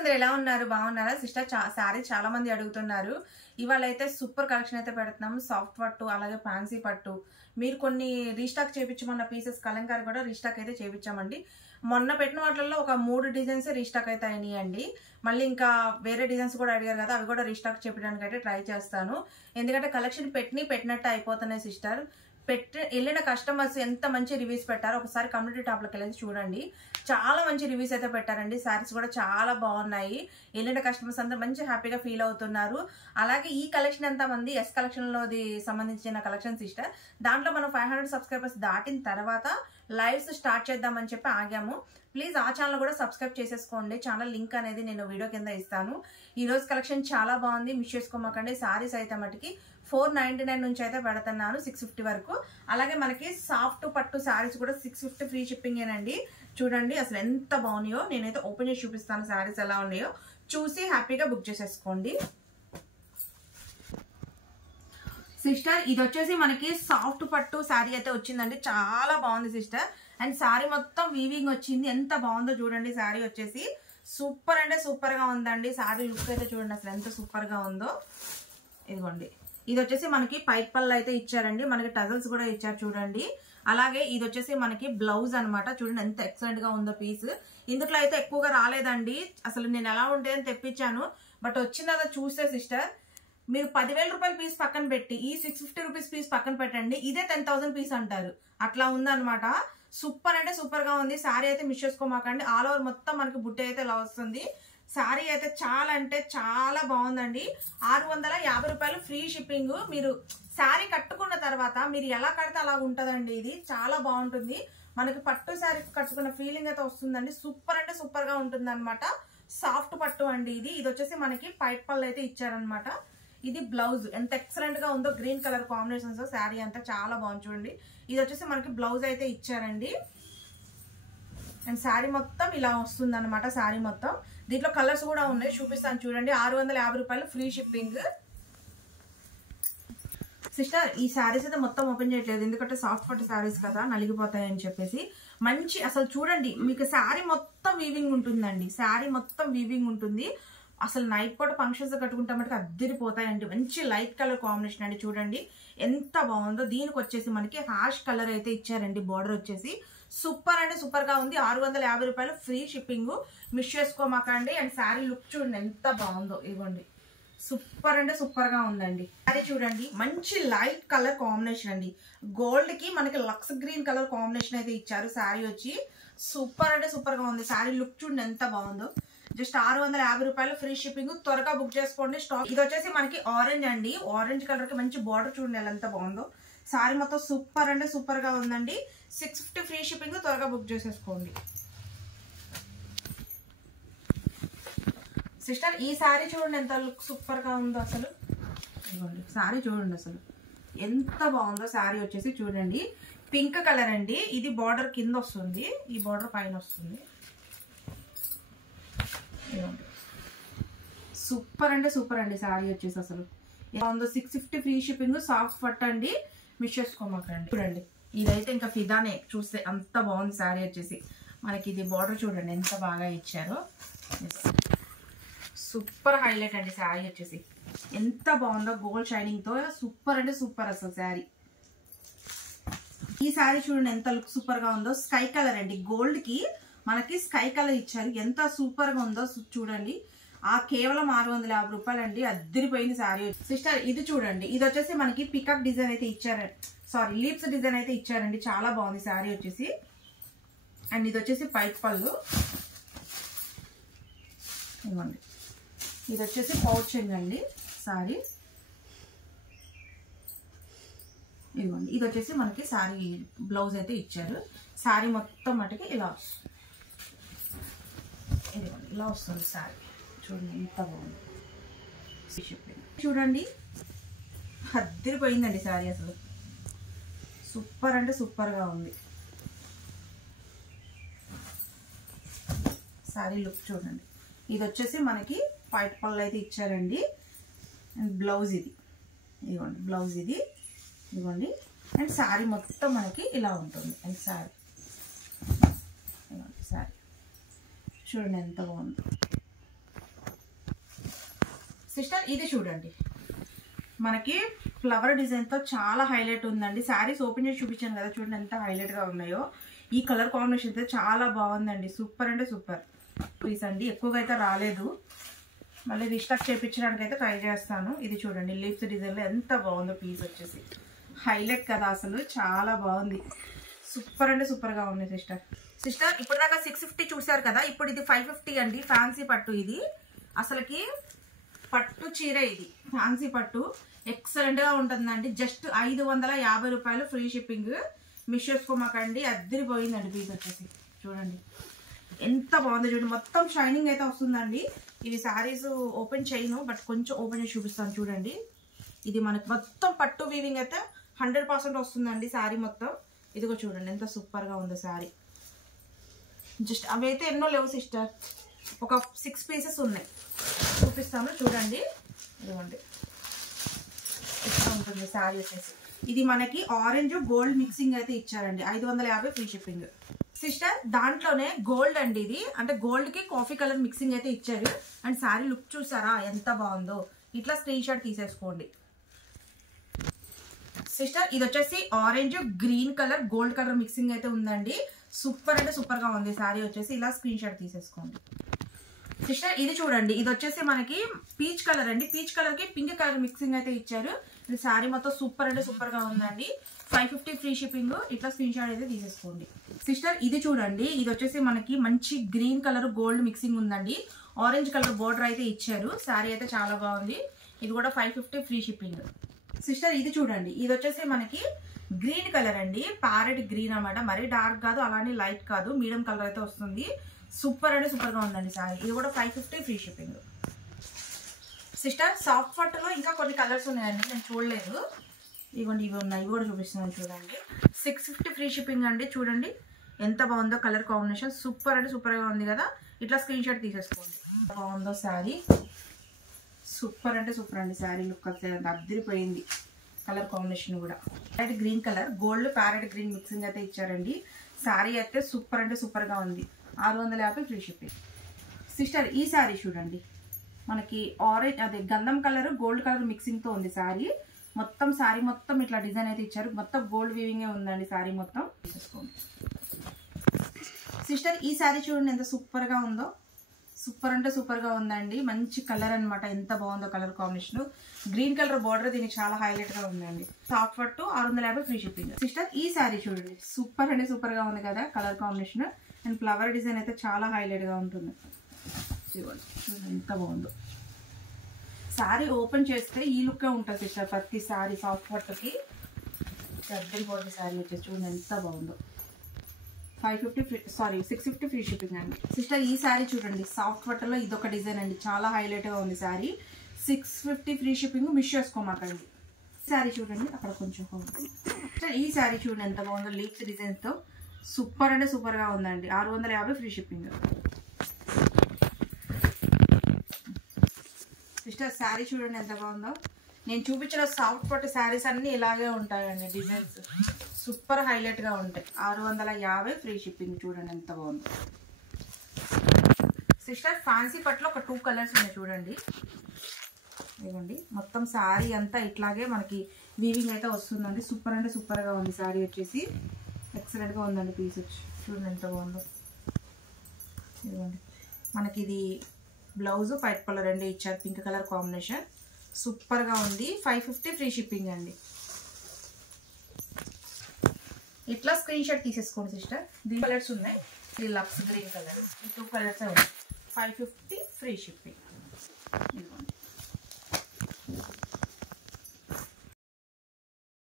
అందరూ ఎలా ఉన్నారు? బాగున్నారా? సిస్టర్ సారీ చాలా మంది అడుగుతున్నారు. ఇవాళ అయితే సూపర్ కలెక్షన్ అయితే పెడుతున్నాము. సాఫ్ట్ పట్టు అలాగే ఫ్యాన్సీ పట్టు. మీరు కొన్ని రీస్టాక్ చేయించమన్న పీసెస్ కలంకారీ కూడా రీస్టాక్ అయితే చేయించామండి. మొన్న పెట్టిన వాటిల్లో ఒక 3 డిజైన్స్ రీస్టాక్ అయితే అయినాయండి. మళ్ళీ ఇంకా వేరే డిజైన్స్ కూడా అడిగారు కదా, అవి కూడా రీస్టాక్ చేయడానికి అయితే ట్రై చేస్తాను. ఎందుకంటే కలెక్షన్ పెట్టినట్టు అయిపోతున్నాయి సిస్టర్. వెళ్ళిన కస్టమర్స్ ఎంత మంచి రివ్యూస్ పెట్టారో ఒకసారి కమ్యూనిటీ టాప్ లోకి వెళ్ళి చూడండి. చాలా మంచి రివ్యూస్ అయితే పెట్టారండి. శారీస్ కూడా చాలా బాగున్నాయి. వెళ్ళిన కస్టమర్స్ అందరూ మంచి హ్యాపీగా ఫీల్ అవుతున్నారు. అలాగే ఈ కలెక్షన్ ఎంత మంది ఎస్ కలెక్షన్ లోది సంబంధించిన కలెక్షన్ సిస్టర్. దాంట్లో మనం 500 సబ్స్క్రైబర్స్ దాటిన తర్వాత లైవ్స్ స్టార్ట్ చేద్దామని చెప్పి ఆగాము. ప్లీజ్ ఆ ఛానల్ కూడా సబ్స్క్రైబ్ చేసేసుకోండి. ఛానల్ లింక్ అనేది నేను వీడియో కింద ఇస్తాను. ఈ రోజు కలెక్షన్ చాలా బాగుంది, మిస్ చేసుకోమాకండి. సారీస్ అయితే మటుకి 499 నుంచి అయితే పెడుతున్నాను 650 వరకు. అలాగే మనకి సాఫ్ట్ పట్టు సారీస్ కూడా 650 ఫ్రీ షిప్పింగ్ ఏనండి. చూడండి అసలు ఎంత బాగున్నాయో. నేనైతే ఓపెన్ చేసి చూపిస్తాను సారీస్ ఎలా ఉన్నాయో. చూసి హ్యాపీగా బుక్ చేసేసుకోండి. సిస్టర్ ఇది వచ్చేసి మనకి సాఫ్ట్ పట్టు శారీ అయితే వచ్చిందండి. చాలా బాగుంది సిస్టర్. అండ్ శారీ మొత్తం వీవింగ్ వచ్చింది. ఎంత బాగుందో చూడండి. శారీ వచ్చేసి సూపర్ అంటే సూపర్ గా ఉందండి. శారీ లుక్ అయితే చూడండి అసలు ఎంత సూపర్ గా ఉందో. ఇదిగోండి, ఇది వచ్చేసి మనకి పైట్ పళ్ళు అయితే ఇచ్చారండి. మనకి టజల్స్ కూడా ఇచ్చారు చూడండి. అలాగే ఇది వచ్చేసి మనకి బ్లౌజ్ అనమాట. చూడండి ఎంత ఎక్సలెంట్ గా ఉందో పీస్. ఇందులో అయితే ఎక్కువగా రాలేదండి. అసలు నేను ఎలా ఉంటాయని తెప్పించాను, బట్ వచ్చిందా చూస్తే సిస్టర్ మీరు 10,000 రూపాయల పీస్ పక్కన పెట్టి ఈ 650 రూపీస్ పీస్ పక్కన పెట్టండి, ఇదే 10,000 పీస్ అంటారు. అట్లా ఉందన్నమాట. సూపర్ అంటే సూపర్ గా ఉంది. శారీ అయితే మిస్ చేసుకోమాకండి. ఆల్ ఓవర్ మొత్తం మనకి బుట్ట అయితే ఇలా వస్తుంది. శారీ అయితే చాలా అంటే చాలా బాగుందండి. 650 రూపాయలు ఫ్రీ షిప్పింగ్. మీరు శారీ కట్టుకున్న తర్వాత మీరు ఎలా కడితే అలా ఉంటదండి. ఇది చాలా బాగుంటుంది. మనకి పట్టు శారీ కట్టుకున్న ఫీలింగ్ అయితే వస్తుందండి. సూపర్ అంటే సూపర్ గా ఉంటుంది అనమాట. సాఫ్ట్ పట్టు అండి ఇది. ఇది వచ్చేసి మనకి పైట్ పళ్ళు అయితే ఇచ్చారనమాట. ఇది బ్లౌజ్ ఎంత ఎక్సలెంట్ గా ఉందో. గ్రీన్ కలర్ కాంబినేషన్స్ శారీ అంతా చాలా బాగుంది చూడండి. ఇది వచ్చేసి మనకి బ్లౌజ్ అయితే ఇచ్చారండి. అండ్ శారీ మొత్తం ఇలా వస్తుంది అనమాట. శారీ మొత్తం దీంట్లో కలర్స్ కూడా ఉన్నాయి, చూపిస్తాను చూడండి. 650 రూపాయలు ఫ్రీ షిప్పింగ్. సిస్టర్ ఈ శారీస్ అయితే మొత్తం ఓపెన్ చేయట్లేదు, ఎందుకంటే సాఫ్ట్ పట్టు శారీస్ కదా నలిగిపోతాయని చెప్పేసి. మంచి అసలు చూడండి మీకు శారీ మొత్తం వీవింగ్ ఉంటుందండి. శారీ మొత్తం వీవింగ్ ఉంటుంది. అసలు నైట్ పూట ఫంక్షన్స్ కట్టుకుంటామంటే అద్దరిపోతాయండి. మంచి లైట్ కలర్ కాంబినేషన్ అండి. చూడండి ఎంత బాగుందో. దీనికి వచ్చేసి మనకి హ్యాష్ కలర్ అయితే ఇచ్చారండి. బార్డర్ వచ్చేసి సూపర్ అంటే సూపర్ గా ఉంది. 650 రూపాయలు ఫ్రీ షిప్పింగ్. మిస్ చేసుకోమాకండి. అండ్ శారీ లుక్ చూడండి ఎంత బాగుందో. ఇవ్వండి సూపర్ అంటే సూపర్ గా ఉందండి. శారీ చూడండి మంచి లైట్ కలర్ కాంబినేషన్ అండి. గోల్డ్ కి మనకి లక్స్ గ్రీన్ కలర్ కాంబినేషన్ అయితే ఇచ్చారు. శారీ వచ్చి సూపర్ అంటే సూపర్ గా ఉంది. శారీ లుక్ చూడండి ఎంత బాగుందో. జస్ట్ 650 రూపాయలు ఫ్రీ షిప్పింగ్. త్వరగా బుక్ చేసుకోండి స్టాక్. ఇది వచ్చేసి మనకి ఆరెంజ్ అండి. ఆరెంజ్ కలర్ కి మంచి బార్డర్ చూడండి ఎంత బాగుందో. శారీ మొత్తం సూపర్ అంటే సూపర్ గా ఉందండి. 650 ఫ్రీ షిప్పింగ్. త్వరగా బుక్ చేసేసుకోండి సిస్టర్. ఈ శారీ చూడండి ఎంత లుక్ సూపర్ గా ఉందో. అసలు శారీ చూడండి అసలు ఎంత బాగుందో. శారీ వచ్చేసి చూడండి పింక్ కలర్ అండి. ఇది బార్డర్ కింద వస్తుంది, ఈ బార్డర్ పైన వస్తుంది. సూపర్ అంటే సూపర్ అండి. శారీ వచ్చేసి అసలు 650 ఫ్రీ షిప్పింగ్. సాఫ్ట్ పట్టు అండి, మిస్ చేసుకోమాకండి. చూడండి ఇదైతే ఇంకా ఫిదానే. చూస్తే అంత బాగుంది శారీ వచ్చేసి. మనకి ఇది బార్డర్ చూడండి ఎంత బాగా ఇచ్చారో. సూపర్ హైలైట్ అండి శారీ వచ్చేసి. ఎంత బాగుందో గోల్డ్ షైనింగ్ తో. సూపర్ అంటే సూపర్ అసలు శారీ. ఈ శారీ చూడండి ఎంత లుక్ సూపర్ గా ఉందో. స్కై కలర్ అండి. గోల్డ్ కి మనకి స్కై కలర్ ఇచ్చారు. ఎంత సూపర్ గా ఉందో చూడండి. కేవలం 650 రూపాయలు అండి. అద్దరిపోయింది శారీ. సిస్టర్ ఇది చూడండి. ఇది వచ్చేసి మనకి పికాక్ డిజైన్ అయితే ఇచ్చారు. సారీ లీప్స్ డిజైన్ అయితే ఇచ్చారండి. చాలా బాగుంది శారీ వచ్చేసి. అండ్ ఇది వచ్చేసి పైట్ పళ్ళు. ఇవ్వండి ఇది వచ్చేసి పౌచింగ్ అండి శారీ. ఇదిగోండి ఇది వచ్చేసి మనకి శారీ బ్లౌజ్ అయితే ఇచ్చారు. శారీ మొత్తం మటుకి ఇలా వస్తుంది. ఇదిగోండి ఇలా వస్తుంది శారీ. చూడండి ఎంత బాగుంది. చూడండి అద్దరిపోయిందండి శారీ అసలు. సూపర్ అంటే సూపర్ గా ఉంది. శారీ లుక్ చూడండి. ఇది వచ్చేసి మనకి పైట్ పళ్ళు అయితే ఇచ్చారండి. అండ్ బ్లౌజ్ ఇది. ఇదిగోండి బ్లౌజ్ ఇది. ఇదిగోండి అండ్ శారీ మొత్తం మనకి ఇలా ఉంటుంది. అండ్ శారీ చూడండి ఎంత బాగుంది. సిస్టర్ ఇది చూడండి, మనకి ఫ్లవర్ డిజైన్తో చాలా హైలైట్ ఉందండి. శారీస్ ఓపెన్ చేసి చూపించాను కదా, చూడండి ఎంత హైలైట్గా ఉన్నాయో. ఈ కలర్ కాంబినేషన్ అయితే చాలా బాగుందండి, సూపర్ అంటే సూపర్ పీస్ అండి. ఎక్కువగా అయితే రాలేదు, మళ్ళీ రీస్టాక్ చేయించడానికి అయితే ట్రై చేస్తాను. ఇది చూడండి లీవ్స్ డిజైన్లో ఎంత బాగుందో పీస్ వచ్చేసి, హైలైట్ కదా అసలు, చాలా బాగుంది, సూపర్ అంటే సూపర్గా ఉంది సిస్టర్. సిస్టర్ ఇప్పుడు దాకా 650 చూసారు కదా, ఇప్పుడు ఇది 550 అండి. ఫ్యాన్సీ పట్టు ఇది, అసలుకి పట్టు చీర ఇది, ఫ్యాన్సీ పట్టు ఎక్సలెంట్ గా ఉంటుందండి. జస్ట్ 550 రూపాయలు ఫ్రీ షిప్పింగ్. మిస్ చేసుకోమాకండి, అద్దరిపోయిందండి పీస్ వచ్చేసి. చూడండి ఎంత బాగుందో, చూడండి మొత్తం షైనింగ్ అయితే వస్తుందండి. ఇవి శారీస్ ఓపెన్ చేయను, బట్ కొంచెం ఓపెన్ చేసి చూపిస్తాను చూడండి. ఇది మనకి మొత్తం పట్టు వీవింగ్ అయితే 100% వస్తుందండి శారీ మొత్తం. ఇదిగో చూడండి ఎంత సూపర్ గా ఉందో శారీ. జస్ట్ అవి అయితే ఎన్నో లేవు సిస్టర్, ఒక 6 పీసెస్ ఉన్నాయి, చూపిస్తాను చూడండి. ఇదిగోండి ఇట్లా ఉంటుంది శారీ వచ్చేసి. ఇది మనకి ఆరెంజ్ గోల్డ్ మిక్సింగ్ అయితే ఇచ్చారండి, 550 ఫ్రీ షిప్పింగ్. సిస్టర్ దాంట్లోనే గోల్డ్ అండి ఇది, అంటే గోల్డ్ కి కాఫీ కలర్ మిక్సింగ్ అయితే ఇచ్చారు. అండ్ శారీ లుక్ చూసారా ఎంత బాగుందో, ఇట్లా స్క్రీన్ షాట్ తీసేసుకోండి సిస్టర్. ఇది వచ్చేసి orange green colour gold colour mixing అయితే ఉందండి, సూపర్ అంటే సూపర్ గా ఉంది శారీ వచ్చేసి. ఇలా స్క్రీన్ షాట్ తీసేసుకోండి సిస్టర్. ఇది చూడండి, ఇది వచ్చేసి మనకి పీచ్ కలర్ అండి, పీచ్ కలర్ కి పింక్ కలర్ మిక్సింగ్ అయితే ఇచ్చారు. ఇది శారీ మొత్తం సూపర్ అంటే సూపర్ గా ఉందండి, 550 ఫ్రీ షిప్పింగ్. ఇట్లా స్క్రీన్ షాట్ అయితే తీసేసుకోండి సిస్టర్. ఇది చూడండి, ఇది వచ్చేసి మనకి మంచి గ్రీన్ కలర్ గోల్డ్ మిక్సింగ్ ఉందండి, ఆరెంజ్ కలర్ బోర్డర్ అయితే ఇచ్చారు. శారీ అయితే చాలా బాగుంది, ఇది కూడా 550 ఫ్రీ షిప్పింగ్. సిస్టర్ ఇది చూడండి, ఇది వచ్చేసి మనకి గ్రీన్ కలర్ అండి, ప్యారెట్ గ్రీన్ అన్నమాట. మరీ డార్క్ కాదు, అలానే లైట్ కాదు, మీడియం కలర్ అయితే వస్తుంది. సూపర్ అంటే సూపర్ గా ఉందండి సారీ. ఇది కూడా 550 ఫ్రీ షిప్పింగ్. సిస్టర్ సాఫ్ట్ పట్టులో ఇంకా కొన్ని కలర్స్ ఉన్నాయండి, నేను చూడలేదు. ఇవ్వండి ఇవి ఉన్నాయి, ఇవి కూడా చూపిస్తున్నాను చూడండి. 650 ఫ్రీ షిప్పింగ్ అండి. చూడండి ఎంత బాగుందో కలర్ కాంబినేషన్, సూపర్ అంటే సూపర్ గా ఉంది కదా. ఇట్లా స్క్రీన్ షాట్ తీసేసుకోండి, ఎంత బాగుందో శారీ, సూపర్ అంటే సూపర్ అండి. శారీ లుక్ అయితే అద్దరిపోయింది, కలర్ కాంబినేషన్ కూడా. Parrot green colour gold parrot green mixing అయితే ఇచ్చారండి. శారీ అయితే సూపర్ అంటే సూపర్ గా ఉంది, 650 ఫ్రీ షిప్పింగ్. సిస్టర్ ఈ శారీ చూడండి, మనకి ఆరెంజ్ అదే గంధం కలర్ గోల్డ్ కలర్ మిక్సింగ్ తో ఉంది శారీ మొత్తం. శారీ మొత్తం ఇట్లా డిజైన్ అయితే ఇచ్చారు, మొత్తం గోల్డ్ వీవింగ్ ఉందండి శారీ మొత్తం. తీసుకోండి సిస్టర్. ఈ శారీ చూడండి ఎంత సూపర్ గా ఉందో, సూపర్ అంటే సూపర్ గా ఉందండి. మంచి కలర్ అనమాట, ఎంత బాగుందో colour combination. Green colour border దీనికి చాలా హైలైట్ గా ఉందండి. సాఫ్ట్ పట్టు 650 ఫ్రీ షిప్పింగ్. సిస్టర్ ఈ శారీ చూడండి, సూపర్ అంటే సూపర్ గా ఉంది కదా colour combination. And flower design అయితే చాలా హైలైట్ గా ఉంటుంది. చూడండి ఎంత బాగుందో శారీ. ఓపెన్ చేస్తే ఈ లుక్ ఉంటుంది సిస్టర్ ప్రతి శారీ సాఫ్ట్ పట్టుకి. అద్దెలు పోటీ శారీ వచ్చేసి చూడండి ఎంత బాగుందో, 650 ఫ్రీ షిప్పింగ్ అండి. సిస్టర్ ఈ శారీ చూడండి, సాఫ్ట్ పట్టులో ఇదొక డిజైన్ అండి, చాలా హైలైట్ గా ఉంది శారీ. 650 ఫ్రీ షిప్పింగ్, మిస్ చేసుకోమాకండి. శారీ చూడండి అక్కడ కొంచెం ఈ శారీ చూడండి ఎంత బాగుందో, లీవ్స్ డిజైన్ తో సూపర్ అంటే సూపర్ గా ఉందండి, 650 ఫ్రీ షిప్పింగ్. సిస్టర్ శారీ చూడండి ఎంత బాగుందో. నేను చూపించిన సాఫ్ట్ పట్టు శారీస్ అన్ని ఇలాగే ఉంటాయండి, డిజైన్స్ సూపర్ హైలైట్ గా ఉంటాయి, 650 ఫ్రీ షిప్పింగ్. చూడండి ఎంత బాగుందో. సిస్టర్ ఫ్యాన్సీ పట్టులో ఒక 2 కలర్స్ ఉన్నాయి చూడండి. ఇవ్వండి మొత్తం శారీ అంతా ఇట్లాగే మనకి వీవింగ్ అయితే వస్తుందండి, సూపర్ అంటే సూపర్ గా ఉంది శారీ వచ్చేసి. ఎక్సలెంట్ గా ఉందండి పీస్ వచ్చి, చూడండి ఎంత బాగుందో. ఇవ్వండి మనకి ఇది బ్లౌజ్ వైట్ కలర్ అండి ఇచ్చారు, పింక్ కలర్ కాంబినేషన్, సూపర్ గా ఉంది, 550 ఫ్రీ షిప్పింగ్ అండి. ఇట్లా స్క్రీన్ షాట్ తీసేసుకోండి సిస్టర్. దీని కలర్స్ ఉన్నాయి, ఇది లక్స్ గ్రీన్ కలర్, ఈ 2 కలర్స్ ఉన్నాయి, 550 ఫ్రీ షిప్పింగ్.